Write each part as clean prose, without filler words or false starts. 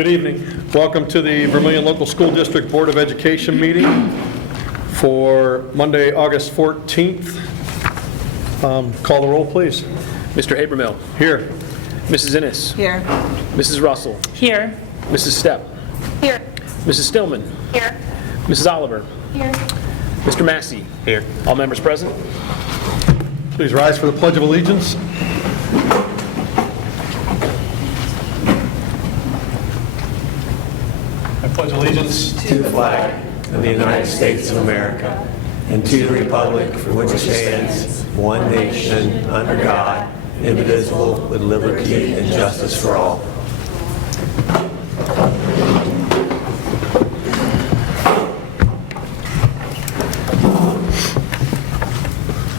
Good evening. Welcome to the Vermilion Local School District Board of Education meeting for Monday, August 14th. Call the roll, please. Mr. Habermill. Here. Mrs. Innes. Here. Mrs. Russell. Here. Mrs. Stepp. Here. Mrs. Stillman. Here. Mrs. Oliver. Here. Mr. Massey. Here. All members present. Please rise for the Pledge of Allegiance. I pledge allegiance to the flag of the United States of America and to the republic for which it stands, one nation, under God, indivisible, with liberty and justice for all.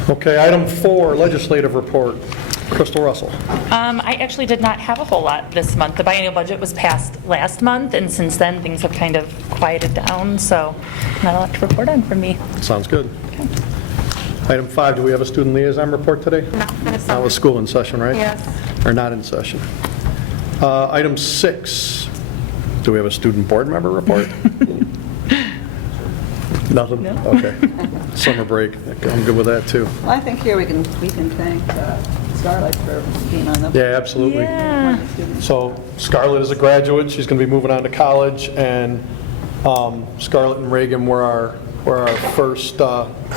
Okay, item 4, legislative report. Crystal Russell. I actually did not have a whole lot this month. The biennial budget was passed last month, and since then, things have kind of quieted down, so not a lot to report on from me. Sounds good. Item 5, do we have a student liaison report today? Not with school in session, right? Yes. Or not in session. Item 6, do we have a student board member report? Nothing? No. Okay. Summer break, I'm good with that too. Well, I think here we can thank Scarlett for being on the. Yeah, absolutely. Yeah. So Scarlett is a graduate, she's going to be moving on to college, and Scarlett and Reagan were our first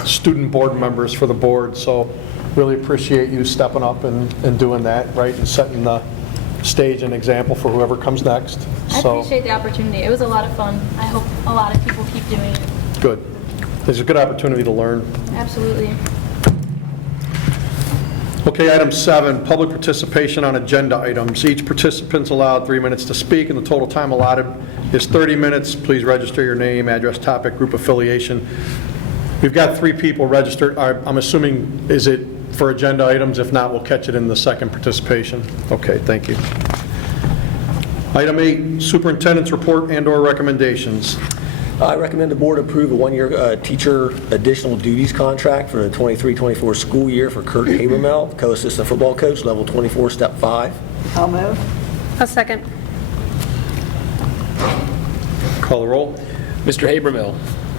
student board members for the board, so really appreciate you stepping up and doing that, right, and setting the stage and example for whoever comes next. I So appreciate the opportunity. It was a lot of fun. I hope a lot of people keep doing it. good. It's a good opportunity to learn. Absolutely. Okay, item 7, public participation on agenda items. Each participant's allowed 3 minutes to speak, and the total time allotted is 30 minutes. Please register your name, address, topic, group affiliation. We've got 3 people registered. I'm assuming, is it for agenda items? If not, we'll catch it in the second participation. Okay, thank you. Item 8, superintendent's report and/or recommendations. I recommend the board approve a one-year teacher additional duties contract for the 23-24 school year for Kurt Habermill, co-assistant football coach, level 24, step 5. I'll move. A second. Call the roll. Mr. Habermill.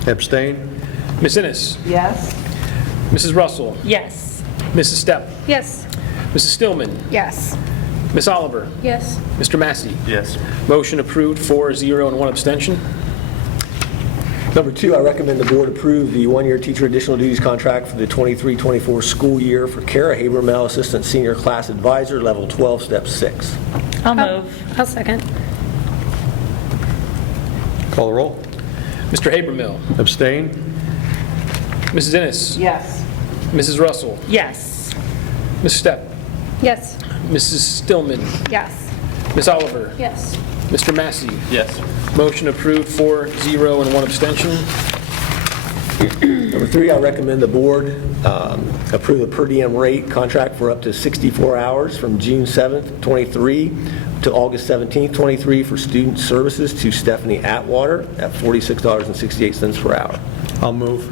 Abstain. Ms. Innes. Yes. Mrs. Russell. Yes. Mrs. Stepp. Yes. Mrs. Stillman. Yes. Ms. Oliver. Yes. Mr. Massey. Yes. Motion approved 4-0 and 1 abstention. Number 2, I recommend the board approve the one-year teacher additional duties contract for the 23-24 school year for Kara Habermill, assistant senior class advisor, level 12, step 6. I'll move. I'll second. Call the roll. Mr. Habermill. Abstain. Mrs. Innes. Yes. Mrs. Russell. Yes. Ms. Stepp. Yes. Mrs. Stillman. Yes. Ms. Oliver. Yes. Mr. Massey. Yes. Motion approved 4-0 and 1 abstention. Number 3, I recommend the board approve a per diem rate contract for up to 64 hours from June 7th, 23 to August 17th, 23 for student services to Stephanie Atwater at $46.68 per hour. I'll move.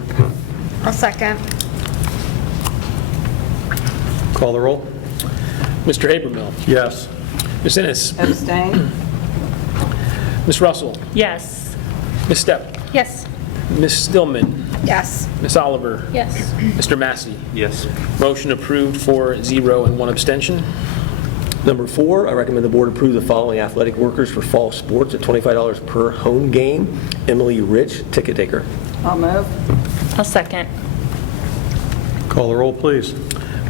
I'll second. Call the roll. Mr. Habermill. Yes. Ms. Innes. Abstain. Ms. Russell. Yes. Ms. Stepp. Yes. Ms. Stillman. Yes. Ms. Oliver. Yes. Mr. Massey. Yes. Motion approved 4-0 and 1 abstention. Number 4, I recommend the board approve the following athletic workers for fall sports at $25 per home game. Emily Rich, ticket taker. I'll move. I'll second. Call the roll, please.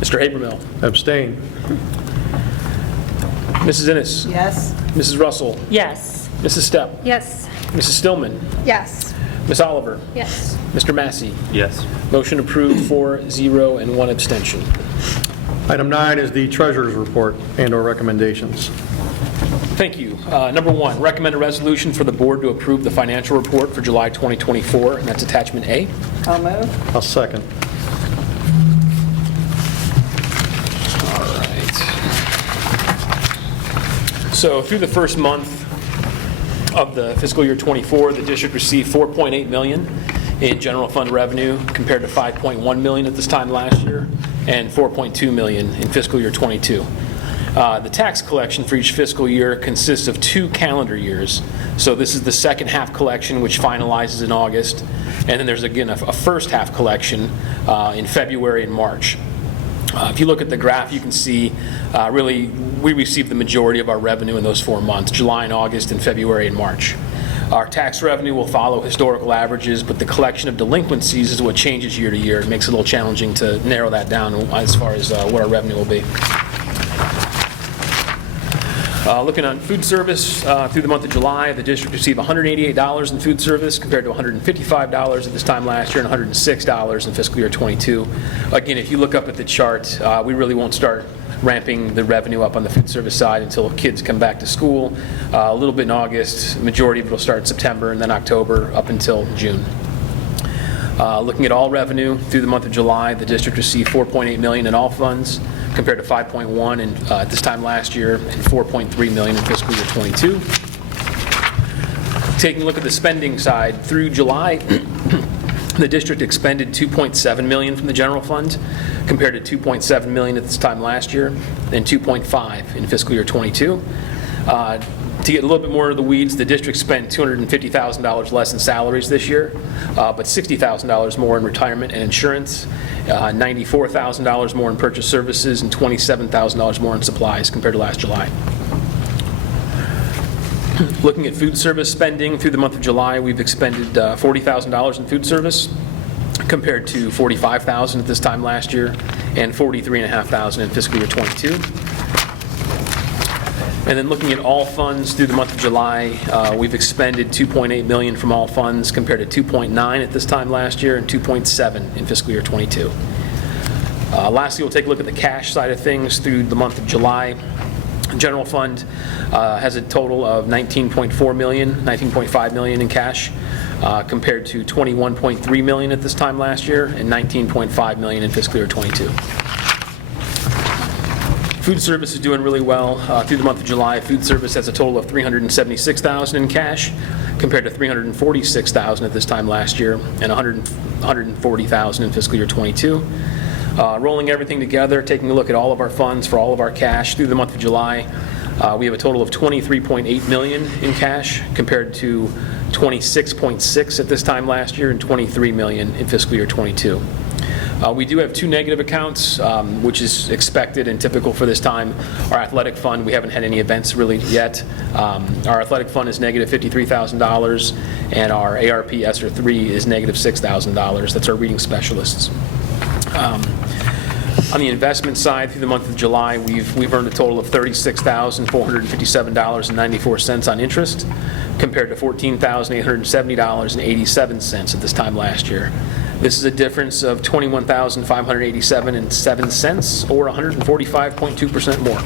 Mr. Habermill. Abstain. Mrs. Innes. Yes. Mrs. Russell. Yes. Mrs. Stepp. Yes. Mrs. Stillman. Yes. Ms. Oliver. Yes. Mr. Massey. Yes. Motion approved 4-0 and 1 abstention. Item 9 is the treasurer's report and/or recommendations. Thank you. Number 1, recommend a resolution for the board to approve the financial report for July 2024, and that's attachment A. I'll move. I'll second. All right. So through the first month of the fiscal year 24, the district received $4.8 million in general fund revenue compared to $5.1 million at this time last year and $4.2 million in fiscal year 22. The tax collection for each fiscal year consists of 2 calendar years. So this is the second half collection, which finalizes in August, and then there's again a first half collection in February and March. If you look at the graph, you can see really we receive the majority of our revenue in those 4 months, July and August and February and March. Our tax revenue will follow historical averages, but the collection of delinquencies is what changes year to year. It makes it a little challenging to narrow that down as far as what our revenue will be. Looking on food service, through the month of July, the district received $188 in food service compared to $155 at this time last year and $106 in fiscal year '22. Again, if you look up at the chart, we really won't start ramping the revenue up on the food service side until kids come back to school. A little bit in August, majority of it will start in September, and then October up until June. Looking at all revenue through the month of July, the district received $4.8 million in all funds compared to $5.1 at this time last year and $4.3 million in fiscal year '22. Taking a look at the spending side, through July, the district expended $2.7 million from the general fund compared to $2.7 million at this time last year and $2.5 in fiscal year '22. To get a little bit more of the weeds, the district spent $250,000 less in salaries this year, but $60,000 more in retirement and insurance, $94,000 more in purchase services, and $27,000 more in supplies compared to last July. Looking at food service spending through the month of July, we've expended $40,000 in food service compared to $45,000 at this time last year and $43,500 in fiscal year '22. And then looking at all funds through the month of July, we've expended $2.8 million from all funds compared to $2.9 at this time last year and $2.7 in fiscal year '22. Lastly, we'll take a look at the cash side of things through the month of July. General fund has a total of $19.4 million, $19.5 million in cash compared to $21.3 million at this time last year and $19.5 million in fiscal year '22. Food service is doing really well. Through the month of July, food service has a total of $376,000 in cash compared to $346,000 at this time last year and $140,000 in fiscal year '22. Rolling everything together, taking a look at all of our funds for all of our cash through the month of July, we have a total of $23.8 million in cash compared to $26.6 at this time last year and $23 million in fiscal year '22. We do have 2 negative accounts, which is expected and typical for this time. Our athletic fund, we haven't had any events really yet. Our athletic fund is negative $53,000, and our ARP ESSER 3 is negative $6,000. That's our reading specialists. On the investment side, through the month of July, we've earned a total of $36,457.94 on interest, compared to $14,870.87 at this time last year. This is a difference of $21,587.07, or 145.2% more.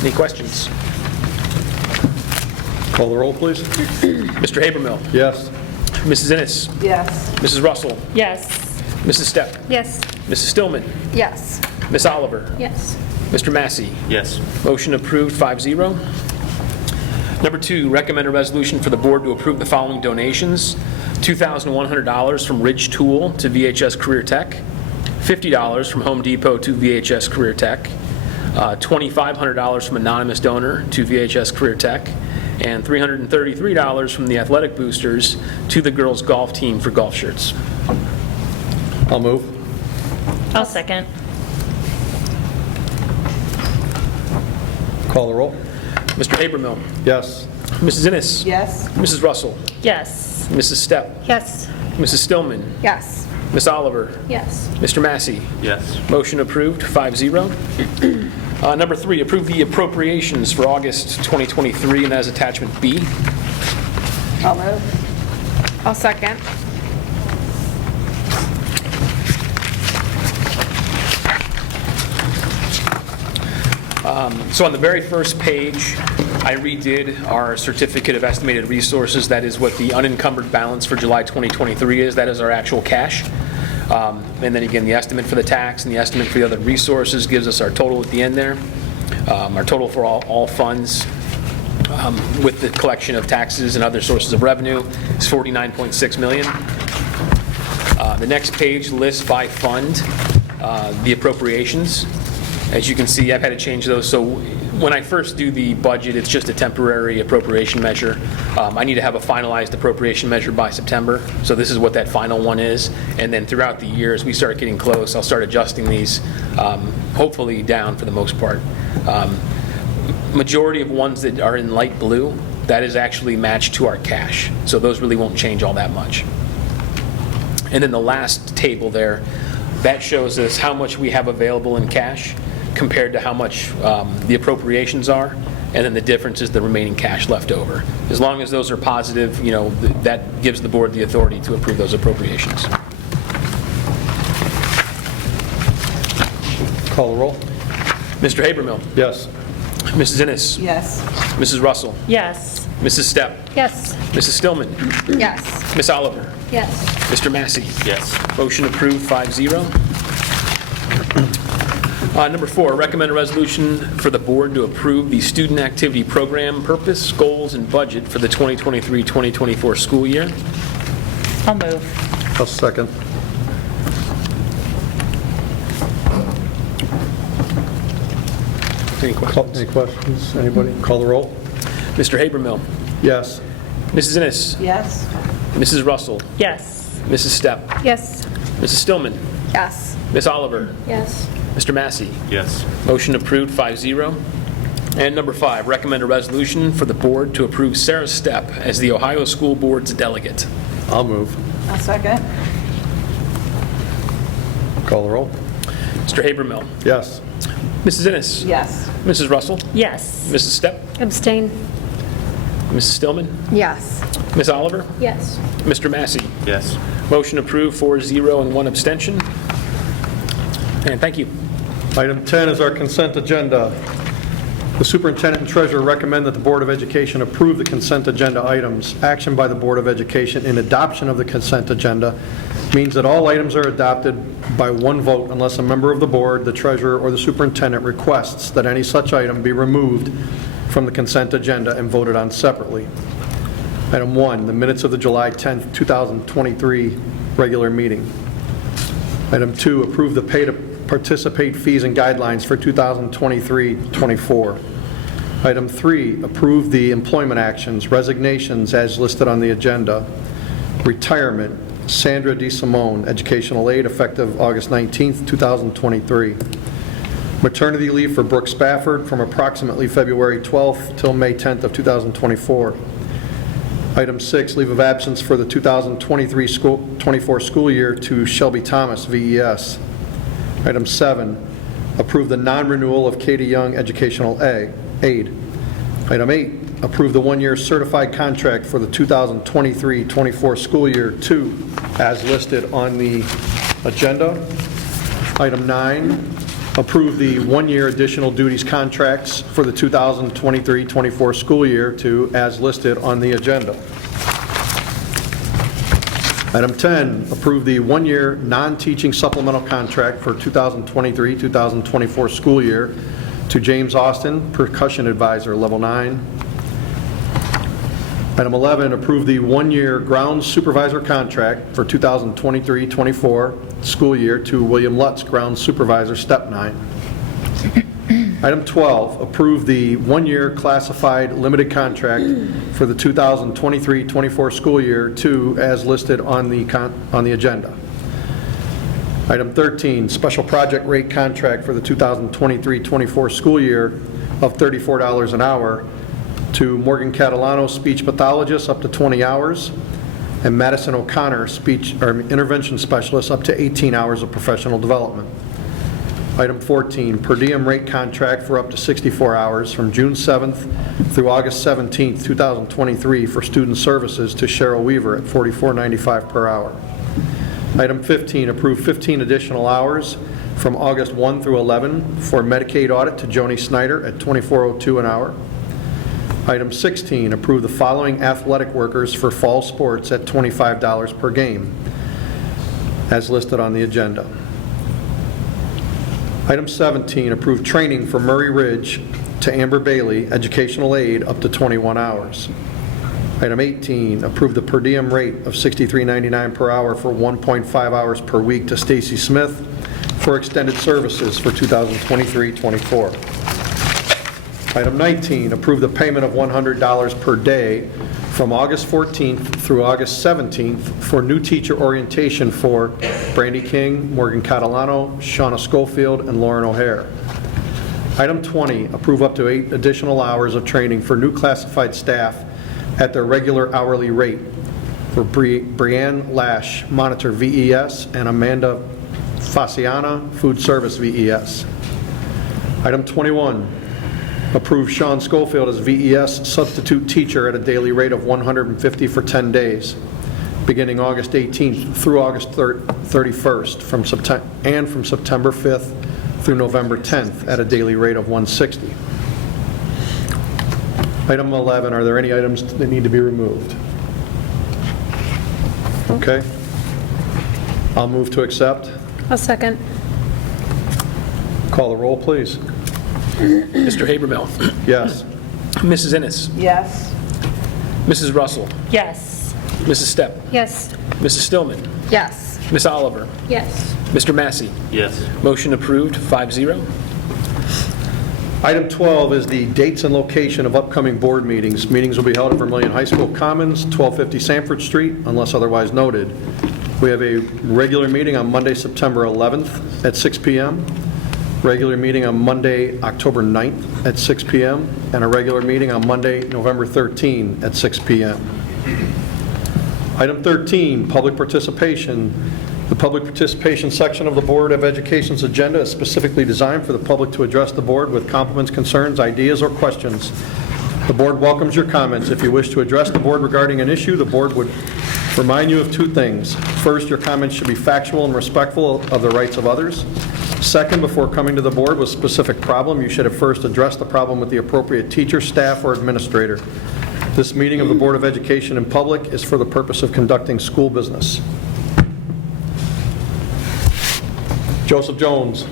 Any questions? Call the roll, please. Mr. Habermill. Yes. Mrs. Innes. Yes. Mrs. Russell. Yes. Mrs. Stepp. Yes. Mrs. Stillman. Yes. Ms. Oliver. Yes. Mr. Massey. Yes. Motion approved, 5-0. Number 2, recommend a resolution for the board to approve the following donations: $2,100 from Ridge Tool to VHS Career Tech, $50 from Home Depot to VHS Career Tech, $2,500 from anonymous donor to VHS Career Tech, and $333 from the Athletic Boosters to the girls' golf team for golf shirts. I'll move. I'll second. Call the roll. Mr. Habermill. Yes. Mrs. Innes. Yes. Mrs. Russell. Yes. Mrs. Stepp. Yes. Mrs. Stillman. Yes. Ms. Oliver. Yes. Mr. Massey. Yes. Motion approved, 5-0. Number 3, approve the appropriations for August 2023, and that is attachment B. I'll move. I'll second. So on the very first page, I redid our certificate of estimated resources. That is what the unencumbered balance for July 2023 is. That is our actual cash. And then again, the estimate for the tax and the estimate for the other resources gives us our total at the end there. Our total for all funds with the collection of taxes and other sources of revenue is $49.6 million. The next page lists by fund the appropriations. As you can see, I've had to change those. So when I first do the budget, it's just a temporary appropriation measure. I need to have a finalized appropriation measure by September. So this is what that final one is. And then throughout the year, as we start getting close, I'll start adjusting these, hopefully down for the most part. Majority of ones that are in light blue, that is actually matched to our cash. So those really won't change all that much. And then the last table there, that shows us how much we have available in cash compared to how much the appropriations are, and then the difference is the remaining cash left over. As long as those are positive, you know, that gives the board the authority to approve those appropriations. Call the roll. Mr. Habermill, Yes. Mrs. Innes, Yes. Mrs. Russell, Yes. Mrs. Stepp, Yes. Mrs. Stillman, Yes. Miss Oliver, Yes. Mr. Massey. Yes. Motion approved, 5-0. Number 4, recommend a resolution for the board to approve the student activity program purpose, goals, and budget for the 2023-2024 school year. I'll move. I'll second. Any questions? Any questions? Anybody? Call the roll. Mr. Habermill, Yes. Mrs. Innes, Yes. Mrs. Russell, Yes. Mrs. Stepp, Yes. Mrs. Stillman, Yes. Miss Oliver, Yes. Mr. Massey. Yes. Motion approved, 5-0. And number 5, recommend a resolution for the board to approve Sarah Stepp as the Ohio School Board's delegate. I'll move. I'll second. Call the roll. Mr. Habermill, Yes. Mrs. Innes, Yes. Mrs. Russell, Yes. Mrs. Stepp, Abstain. Mrs. Stillman, Yes. Miss Oliver, Yes. Mr. Massey. Yes. Motion approved, 4-0 and 1 abstention. And thank you. Item 10 is our consent agenda. The superintendent and treasurer recommend that the Board of Education approve the consent agenda items. Action by the Board of Education in adoption of the consent agenda means that all items are adopted by one vote unless a member of the board, the treasurer, or the superintendent requests that any such item be removed from the consent agenda and voted on separately. Item 1, the minutes of the July 10th, 2023 regular meeting. Item 2, approve the pay to participate fees and guidelines for 2023-24. Item 3, approve the employment actions, resignations as listed on the agenda. Retirement, Sandra D. Simone, educational aide, effective August 19th, 2023. Maternity leave for Brooke Spafford from approximately February 12th till May 10th of 2024. Item 6, leave of absence for the 2023-24 school year to Shelby Thomas, VES. Item 7, approve the non-renewal of Katie Young, educational aide. Item 8, approve the one-year certified contract for the 2023-24 school year to, as listed on the agenda. Item 9, approve the one-year additional duties contracts for the 2023-24 school year to, as listed on the agenda. Item 10, approve the one-year non-teaching supplemental contract for 2023-2024 school year to James Austin, percussion advisor, level 9. Item 11, approve the one-year grounds supervisor contract for 2023-24 school year to William Lutz, grounds supervisor, step 9. Item 12, approve the one-year classified limited contract for the 2023-24 school year to, as listed on the agenda. Item 13, special project rate contract for the 2023-24 school year of $34 an hour to Morgan Catalano, speech pathologist, up to 20 hours, and Madison O'Connor, speech or intervention specialist, up to 18 hours of professional development. Item 14, per diem rate contract for up to 64 hours from June 7th through August 17th, 2023 for student services to Cheryl Weaver at $44.95 per hour. Item 15, approve 15 additional hours from August 1 through 11 for Medicaid audit to Joni Snyder at $24.02 an hour. Item 16, approve the following athletic workers for fall sports at $25 per game, as listed on the agenda. Item 17, approve training for Murray Ridge to Amber Bailey, educational aide, up to 21 hours. Item 18, approve the per diem rate of $63.99 per hour for 1.5 hours per week to Stacy Smith for extended services for 2023-24. Item 19, approve the payment of $100 per day from August 14th through August 17th for new teacher orientation for Brandy King, Morgan Catalano, Shauna Schofield, and Lauren O'Hare. Item 20, approve up to 8 additional hours of training for new classified staff at their regular hourly rate for Brianne Lash, Monitor VES, and Amanda Fasciana, Food Service VES. Item 21, approve Sean Schofield as VES substitute teacher at a daily rate of $150 for 10 days, beginning August 18th through August 31st, from September 5th through November 10th at a daily rate of $160. Item 11, are there any items that need to be removed? Okay. I'll move to accept. I'll second. Call the roll, please. Mr. Habermill. Yes. Mrs. Innes. Yes. Mrs. Russell. Yes. Mrs. Stepp. Yes. Mrs. Stillman. Yes. Miss Oliver. Yes. Mr. Massey. Yes. Motion approved, 5-0. Item 12 is the dates and location of upcoming board meetings. Meetings will be held at Vermilion High School Commons, 1250 Sanford Street, unless otherwise noted. We have a regular meeting on Monday, September 11th at 6 p.m., regular meeting on Monday, October 9th at 6 p.m., and a regular meeting on Monday, November 13 at 6 p.m. Item 13, public participation. The public participation section of the Board of Education's agenda is specifically designed for the public to address the board with comments, concerns, ideas, or questions. The board welcomes your comments. If you wish to address the board regarding an issue, the board would remind you of 2 things. First, your comments should be factual and respectful of the rights of others. Second, before coming to the board with a specific problem, you should have first addressed the problem with the appropriate teacher, staff, or administrator. This meeting of the Board of Education in public is for the purpose of conducting school business. Joseph Jones.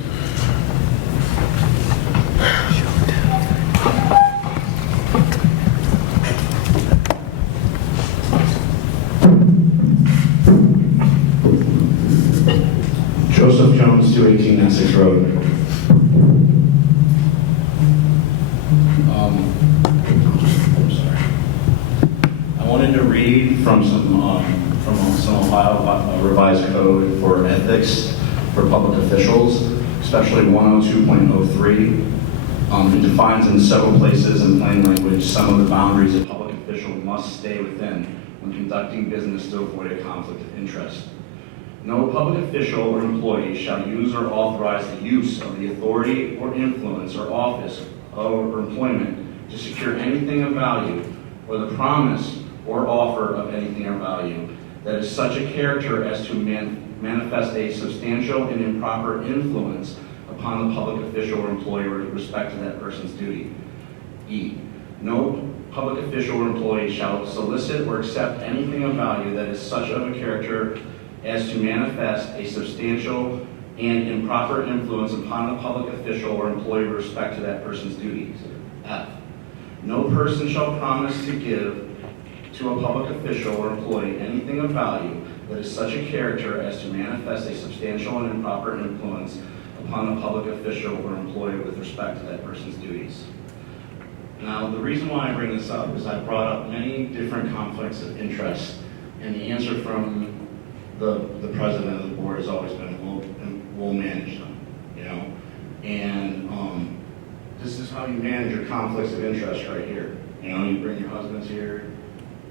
Joseph Jones, 218 Essex Road. I'm sorry. I wanted to read from some Ohio revised code for ethics for public officials, especially 102.03. It defines in several places in plain language some of the boundaries a public official must stay within when conducting business to avoid a conflict of interest. No public official or employee shall use or authorize the use of the authority or influence or office or employment to secure anything of value or the promise or offer of anything of value that is such a character as to manifest a substantial and improper influence upon the public official or employee with respect to that person's duty. E, no public official or employee shall solicit or accept anything of value that is such of a character as to manifest a substantial and improper influence upon the public official or employee with respect to that person's duties. F, no person shall promise to give to a public official or employee anything of value that is such a character as to manifest a substantial and improper influence upon the public official or employee with respect to that person's duties. Now, the reason why I bring this up is I brought up many different conflicts of interest, and the answer from the president of the board has always been, we'll manage them, you know? And this is how you manage your conflicts of interest right here. You know, you bring your husbands here,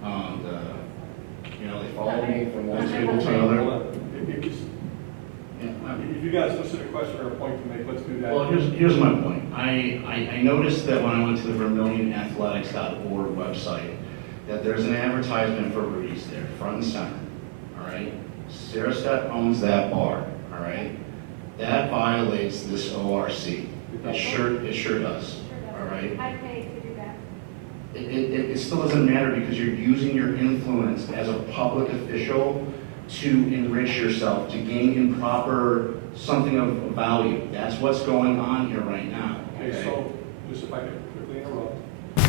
and you know, they follow me from one table to another. If you got a specific question or a point to make, let's do that. Well, here's my point. I noticed that when I went to the VermilionAthletics.org website, that there's an advertisement for Rudy's there, front and center, all right? Sarah Stepp owns that bar, all right? That violates this ORC. It sure does, all right? I paid to do that. It still doesn't matter because you're using your influence as a public official to enrich yourself, to gain improper something of value. That's what's going on here right now. Okay, so, just if I could quickly interrupt.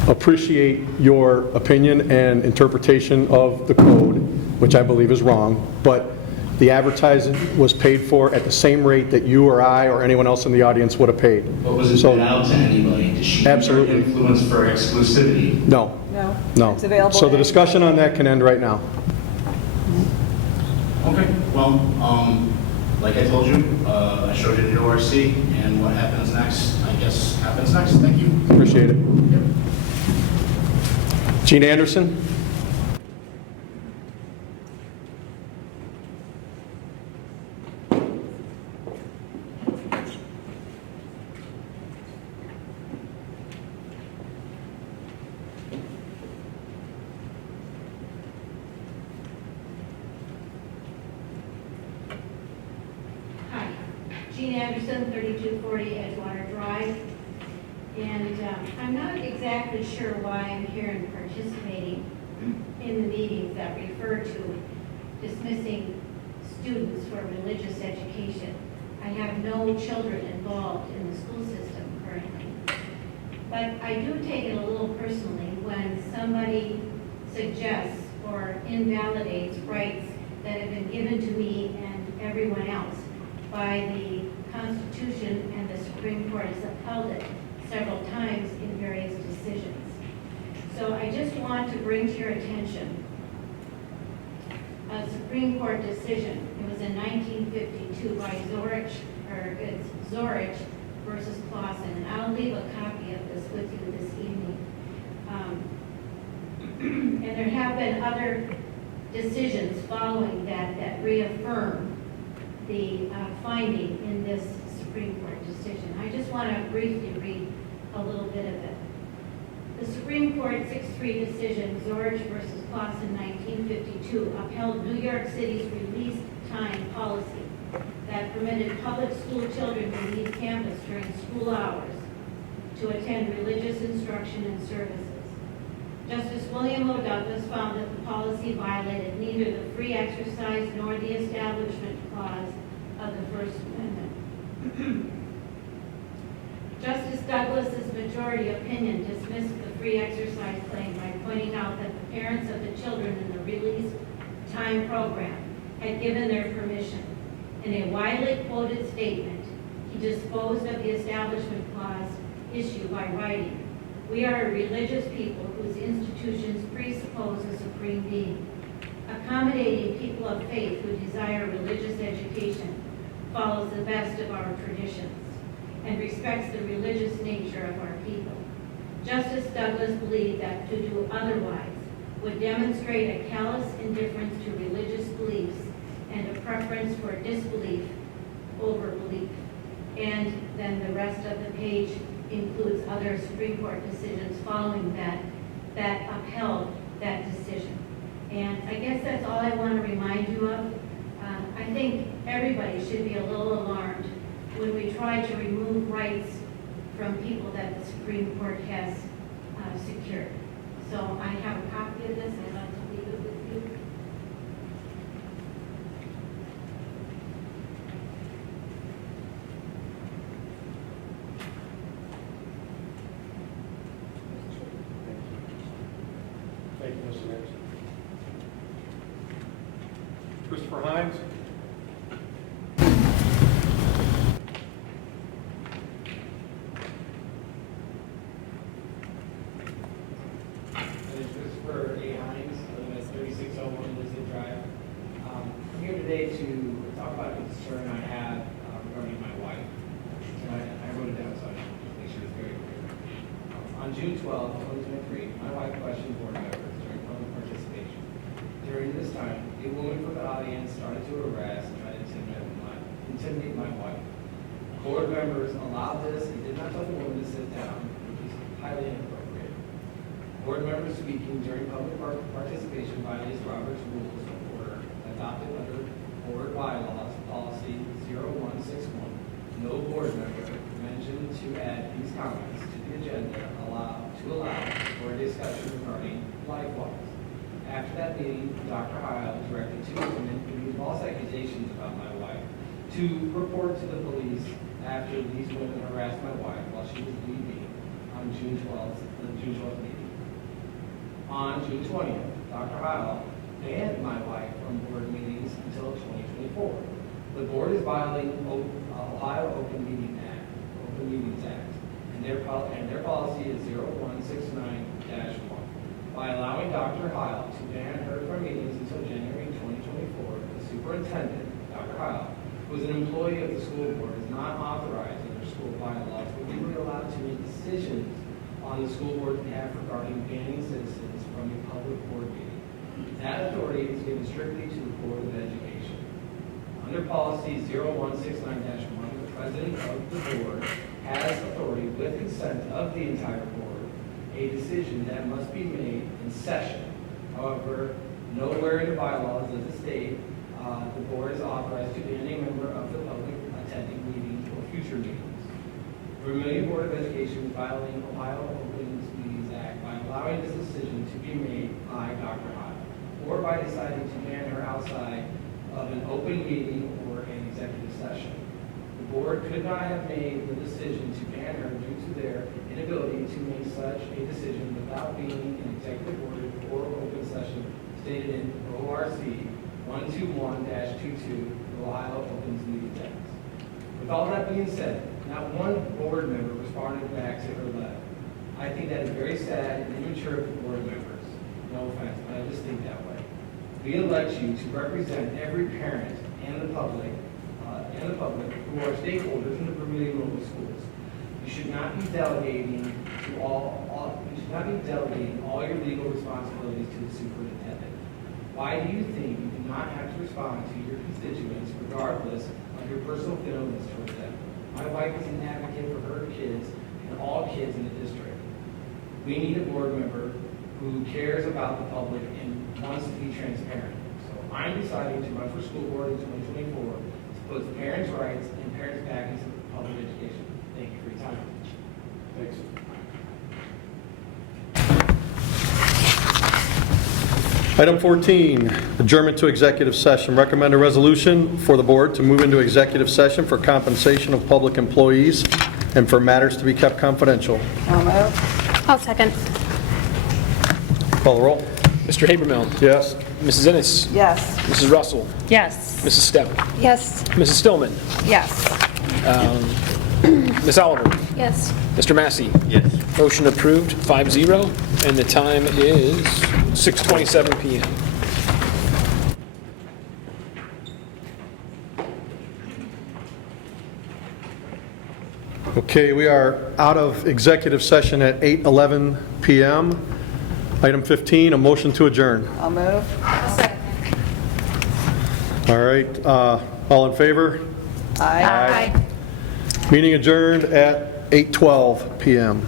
Appreciate your opinion and interpretation of the code, which I believe is wrong, but the advertising was paid for at the same rate that you or I or anyone else in the audience would have paid. But was it So- bid out to anybody? Did she Absolutely. influence for exclusivity? No, No? no. It's available. So the to- discussion on that can end right now. Okay, well, like I told you, I showed you the ORC, and what happens next, I guess, happens next. Thank you. Appreciate it. Gene Anderson? Hi, Jean Anderson, 3240 Edgewater Drive. And I'm not exactly sure why I'm here and participating in the meetings that refer to dismissing students for religious education. I have no children involved in the school system currently. But I do take it a little personally when somebody suggests or invalidates rights that have been given to me and everyone else by the Constitution, and the Supreme Court has upheld it several times in various decisions. So I just want to bring to your attention a Supreme Court decision. It was in 1952 by Zorich versus Clausen, and I'll leave a copy of this with you this evening. And there have been other decisions following that reaffirm the finding in this Supreme Court decision. I just want to briefly read a little bit of it. The Supreme Court 6-3 decision, Zorich versus Clausen, 1952, upheld New York City's release time policy that permitted public school children to leave campus during school hours to attend religious instruction and services. Justice William O. Douglas found that the policy violated neither the free exercise nor the establishment clause of the First Amendment. Justice Douglas's majority opinion dismissed the free exercise claim by pointing out that the parents of the children in the release time program had given their permission. In a widely quoted statement, he disposed of the establishment clause issue by writing, "We are a religious people whose institutions presuppose a supreme being. Accommodating people of faith who desire religious education follows the best of our traditions and respects the religious nature of our people. Justice Douglas believed that to do otherwise would demonstrate a callous indifference to religious beliefs and a preference for disbelief over belief." And then the rest of the page includes other Supreme Court decisions following that upheld that decision. And I guess that's all I want to remind you of. I think everybody should be a little alarmed when we try to remove rights from people that the Supreme Court has secured. So I have a copy of this. I'd like to leave it with you. Thank you, Mr. Anderson. Christopher Hines? My name is Christopher A. Hines. I live at 3601 Elizabeth Drive. I'm here today to talk about a concern I have regarding my wife. And I wrote it down so I can make sure it's very clear. On June 12, 2023, my wife questioned board members during public participation. During this time, a woman from the audience started to harass and try to intimidate my wife. Board members allowed this and did not tell the woman to sit down, which is highly inappropriate. Board members speaking during public participation violates Robert's Rules of Order adopted under Board Bylaws Policy 0161. No board member mentioned to add these comments to the agenda to allow for a discussion regarding LifeWalks. After that meeting, Dr. Heil directed two women who made false accusations about my wife to report to the police after these women harassed my wife while she was leaving on June 12th meeting. On June 20th, Dr. Heil banned my wife from board meetings until 2024. The board is violating Ohio Open Meetings Act, and their policy is 0169-1. By allowing Dr. Heil to ban her from meetings until January 2024, the superintendent, Dr. Heil, who is an employee of the school board, is not authorized under school bylaws or legally allowed to make decisions on the school board's behalf regarding banning citizens from a public board meeting. That authority is given strictly to the Board of Education. Under policy 0169-1, the president of the board has authority with consent of the entire board, a decision that must be made in session. However, nowhere in the bylaws does it state the board is authorized to ban a member of the public attending meetings or future meetings. The Vermilion Board of Education is violating Ohio Open Meetings Act by allowing this decision to be made by Dr. Heil, or by deciding to ban her outside of an open meeting or an executive session. The board could not have made the decision to ban her due to their inability to make such a decision without being in executive order or open session stated in ORC 121-22, the Ohio Open Meetings Act. With all that being said, not one board member responded back to her letter. I think that is very sad and immature of the board members. No offense, but I just think that way. We elect you to represent every parent and the public who are stakeholders in the Vermilion local schools. You should not be delegating all your legal responsibilities to the superintendent. Why do you think you do not have to respond to your constituents regardless of your personal feelings towards them? My wife is an advocate for her kids and all kids in the district. We need a board member who cares about the public and wants to be transparent. So I'm deciding to run for school board in 2024 to put parents' rights and parents back into public education. Thank you for your time. Thanks. Item 14, adjournment to executive session. Recommend a resolution for the board to move into executive session for compensation of public employees and for matters to be kept confidential. I'll move. I'll second. Call the roll. Mr. Habermill. Yes. Mrs. Innes. Yes. Mrs. Russell. Yes. Mrs. Stout. Yes. Mrs. Stillman. Yes. Ms. Oliver. Yes. Mr. Massey. Yes. Motion approved, 5-0, and the time is 6:27 PM. Okay, we are out of executive session at 8:11 PM. Item 15, a motion to adjourn. I'll move. I'll second. All right, all in favor? Aye. Meeting adjourned at 8:12 PM.